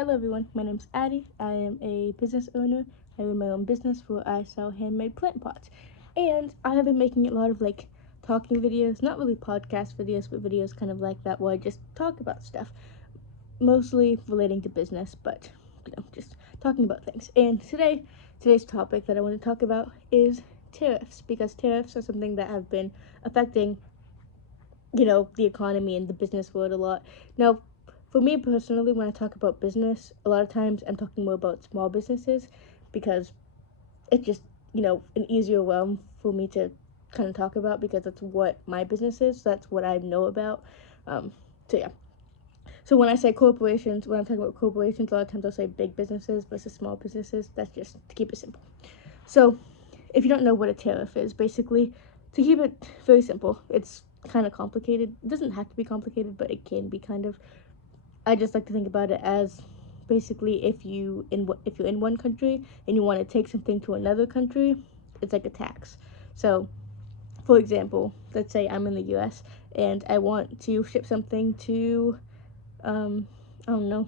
Hello everyone, my name's Addie. I am a business owner. I own my own business where I sell handmade plant pots. And I have been making a lot of talking videos, not really podcast videos, but videos kind of like that where I just talk about stuff, mostly relating to business, but just talking about things. And today's topic that I want to talk about is tariffs, because tariffs are something that have been affecting the economy and the business world a lot. Now, for me personally, when I talk about business, a lot of times I'm talking more about small businesses because it's just, an easier realm for me to kind of talk about because that's what my business is. So that's what I know about. Um, so, yeah. So when I say corporations, when I'm talking about corporations, a lot of times I'll say big businesses versus small businesses. That's just to keep it simple. So if you don't know what a tariff is, basically, to keep it very simple, it's kind of complicated. It doesn't have to be complicated, but it can be kind of. I just like to think about it as basically if you're in one country and you want to take something to another country, it's like a tax. So, for example, let's say I'm in the U.S. and I want to ship something to, I don't know,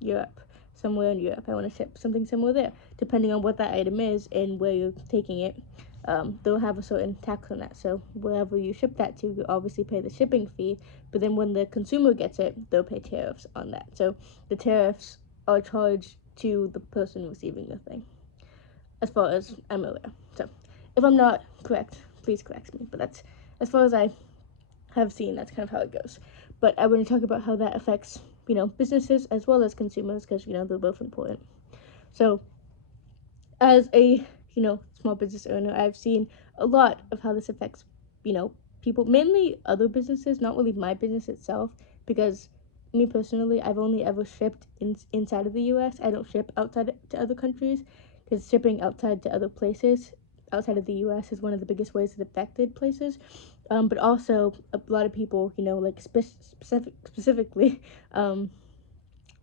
Europe, somewhere in Europe. I want to ship something somewhere there. Depending on what that item is and where you're taking it, they'll have a certain tax on that. So wherever you ship that to, you obviously pay the shipping fee. But then when the consumer gets it, they'll pay tariffs on that. So the tariffs are charged to the person receiving the thing, as far as I'm aware. So if I'm not correct, please correct me. But that's as far as I have seen, that's kind of how it goes. But I want to talk about how that affects, businesses as well as consumers because, they're both important. So as a, small business owner, I've seen a lot of how this affects, people, mainly other businesses, not really my business itself, because me personally, I've only ever shipped inside of the US. I don't ship outside to other countries because shipping outside to other places outside of the US is one of the biggest ways it affected places. But also a lot of people, specifically,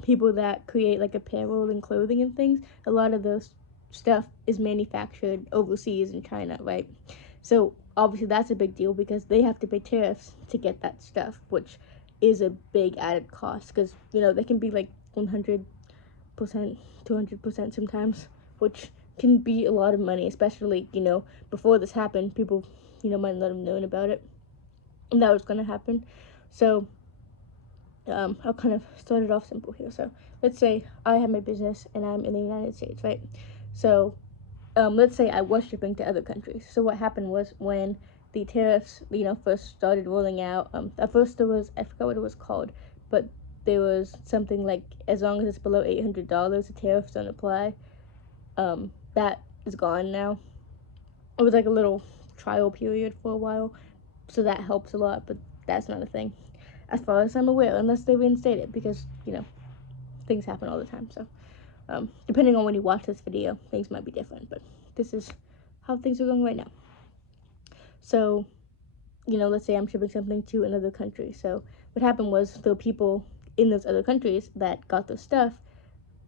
people that create like apparel and clothing and things, a lot of those stuff is manufactured overseas in China, right? So obviously that's a big deal because they have to pay tariffs to get that stuff, which is a big added cost because they can be like 100%, 200% sometimes, which can be a lot of money, especially before this happened. People might not have known about it and that was going to happen. So I'll kind of start it off simple here. So let's say I have my business and I'm in the United States, right? So let's say I was shipping to other countries. So what happened was when the tariffs, first started rolling out, at first there was, I forgot what it was called, but there was something like as long as it's below $800, the tariffs don't apply. That is gone now. It was like a little trial period for a while, so that helps a lot, but that's not a thing as far as I'm aware, unless they reinstate it, because things happen all the time. So depending on when you watch this video, things might be different, but this is how things are going right now. So let's say I'm shipping something to another country. So what happened was the people in those other countries that got their stuff,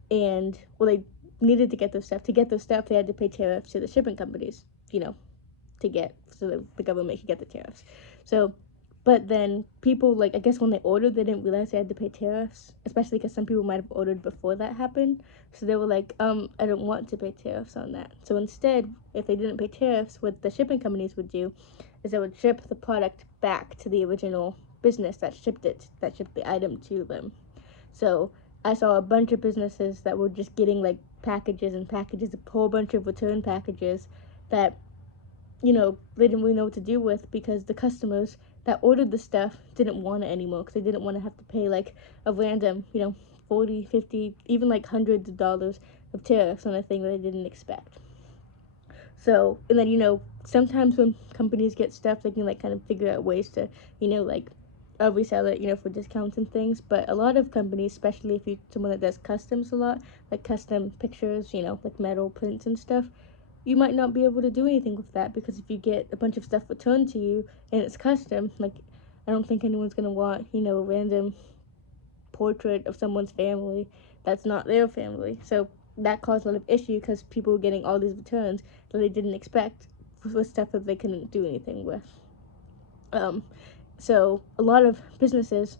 and they needed to get their stuff. To get their stuff, they had to pay tariffs to the shipping companies, to get, so that the government could get the tariffs. So but then people, I guess when they ordered, they didn't realize they had to pay tariffs, especially because some people might have ordered before that happened. So they were like, I don't want to pay tariffs on that. So instead, if they didn't pay tariffs, what the shipping companies would do is they would ship the product back to the original business that shipped the item to them. So I saw a bunch of businesses that were just getting packages and packages, a whole bunch of return packages that they didn't really know what to do with because the customers that ordered the stuff didn't want it anymore because they didn't want to have to pay a random, 40, 50, even hundreds of dollars of tariffs on a thing that they didn't expect. So, and then, sometimes when companies get stuff, they can kind of figure out ways to, resell it, for discounts and things. But a lot of companies, especially if you're someone that does customs a lot, like custom pictures, like metal prints and stuff, you might not be able to do anything with that because if you get a bunch of stuff returned to you and it's custom, I don't think anyone's gonna want, a random portrait of someone's family that's not their family. So that caused a lot of issue because people were getting all these returns that they didn't expect with stuff that they couldn't do anything with. So a lot of businesses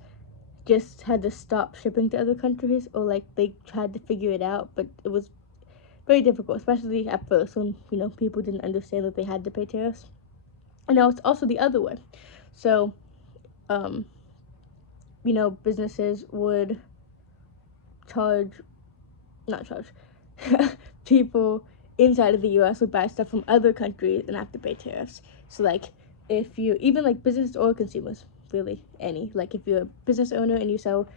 just had to stop shipping to other countries, or like they tried to figure it out, but it was very difficult, especially at first when people didn't understand that they had to pay tariffs. And now it's also the other way. So, um, businesses would charge, not charge, people inside of the U.S. would buy stuff from other countries and have to pay tariffs. So like, if you even like business or consumers, really any, like if you're a business owner and you sell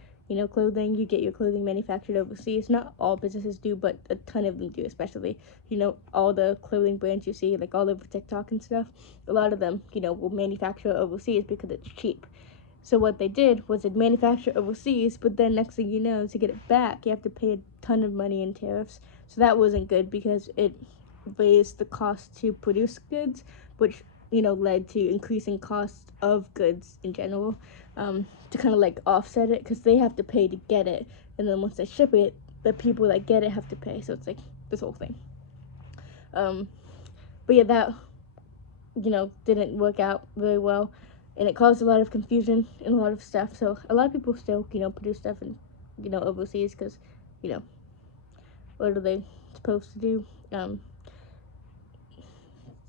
clothing, you get your clothing manufactured overseas. Not all businesses do, but a ton of them do, especially all the clothing brands you see like all over TikTok and stuff. A lot of them will manufacture overseas because it's cheap. So what they did was it manufacture overseas, but then next thing you know, to get it back, you have to pay a ton of money in tariffs. So that wasn't good because it raised the cost to produce goods, which led to increasing costs of goods in general, to kind of like offset it, because they have to pay to get it, and then once they ship it, the people that get it have to pay. So it's like this whole thing. But yeah, that didn't work out very well, and it caused a lot of confusion and a lot of stuff. So a lot of people still produce stuff in overseas, because what are they supposed to do?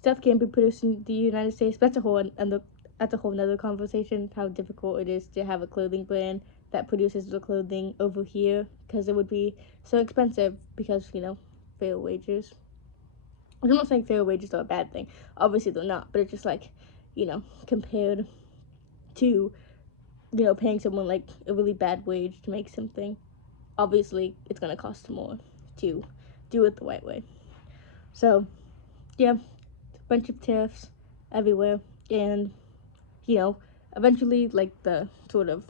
Stuff can't be produced in the United States. That's a whole another conversation. How difficult it is to have a clothing brand that produces the clothing over here, because it would be so expensive because fair wages. I'm not saying fair wages are a bad thing. Obviously they're not, but it's just like compared to paying someone like a really bad wage to make something, obviously it's going to cost more to do it the right way. So yeah, a bunch of tariffs everywhere, and eventually, like, the sort of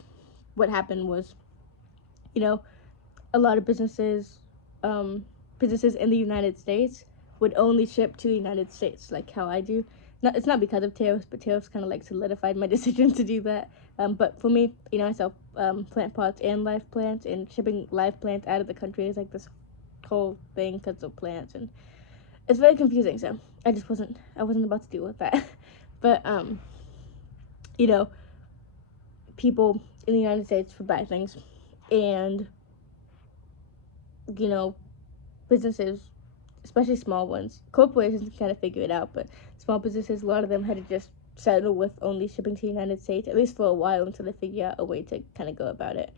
what happened was a lot of businesses in the United States would only ship to the United States, like how I do. It's not because of tariffs, but tariffs kind of like solidified my decision to do that. But for me, I sell plant pots and live plants, and shipping live plants out of the country is like this whole thing because of plants, and it's very confusing. So I wasn't about to deal with that. But you know, people in the United States would buy things, and businesses, especially small ones. Corporations can kind of figure it out, but small businesses, a lot of them had to just settle with only shipping to the United States, at least for a while, until they figure out a way to kind of go about it.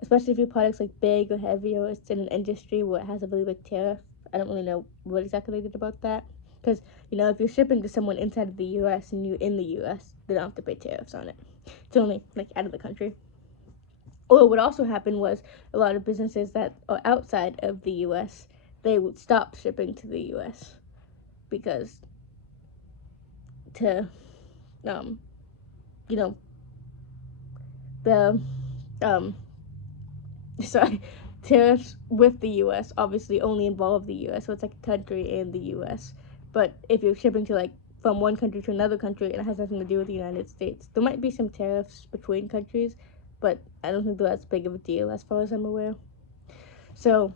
Especially if your product's like big or heavy, or it's in an industry where it has a really big tariff. I don't really know what exactly they did about that. Because, if you're shipping to someone inside of the U.S. and you're in the U.S., they don't have to pay tariffs on it. It's only like out of the country. Or what also happened was a lot of businesses that are outside of the U.S., they would stop shipping to the U.S. because to, you know, the, sorry, tariffs with the U.S. obviously only involve the U.S., so it's like a country and the U.S. But if you're shipping to like from one country to another country and it has nothing to do with the United States, there might be some tariffs between countries, but I don't think that's big of a deal as far as I'm aware. So,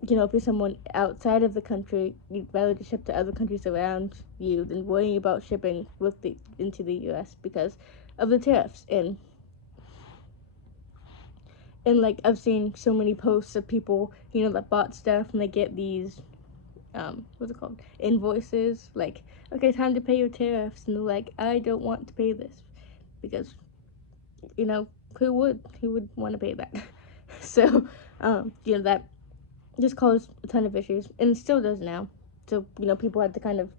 if you're someone outside of the country, you'd rather just ship to other countries around you than worrying about shipping into the U.S. because of the tariffs. And like, I've seen so many posts of people, that bought stuff and they get these, what's it called? Invoices. Like, okay, time to pay your tariffs. And they're like, I don't want to pay this because, who would want to pay that? So, that just caused a ton of issues, and it still does now. So, people had to kind of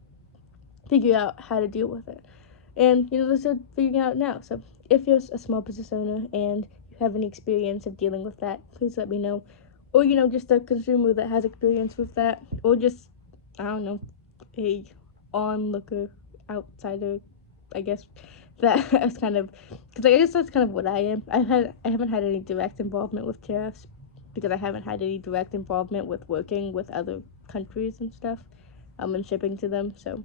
figure out how to deal with it. And, they're still figuring it out now. So, if you're a small business owner and you have any experience of dealing with that, please let me know. Or, just a consumer that has experience with that. Or just, I don't know, a onlooker, outsider, I guess. That's kind of, because I guess that's kind of what I am. I haven't had any direct involvement with tariffs, because I haven't had any direct involvement with working with other countries and stuff, and shipping to them. So,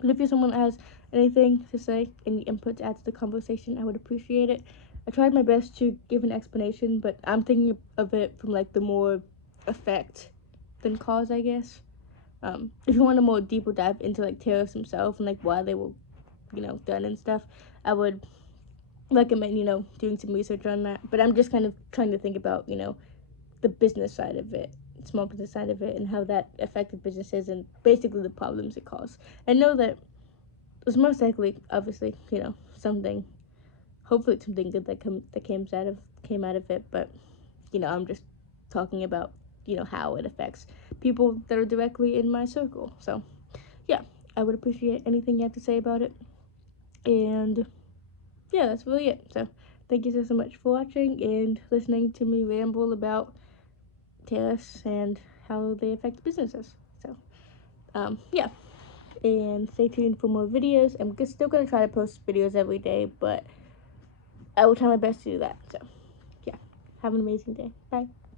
but if you're someone that has anything to say, any input to add to the conversation, I would appreciate it. I tried my best to give an explanation, but I'm thinking of it from like the more effect than cause, I guess. If you want a more deeper dive into like tariffs themselves and like why they were, done and stuff, I would recommend, doing some research on that. But I'm just kind of trying to think about, the business side of it, small business side of it, and how that affected businesses and basically the problems it caused. I know that it was most likely, obviously, something, hopefully something good that came out of it. But I'm just talking about how it affects people that are directly in my circle. So yeah, I would appreciate anything you have to say about it. And yeah, that's really it. So thank you so much for watching and listening to me ramble about tariffs and how they affect businesses. So yeah, and stay tuned for more videos. I'm still gonna try to post videos every day, but I will try my best to do that. So yeah, have an amazing day. Bye.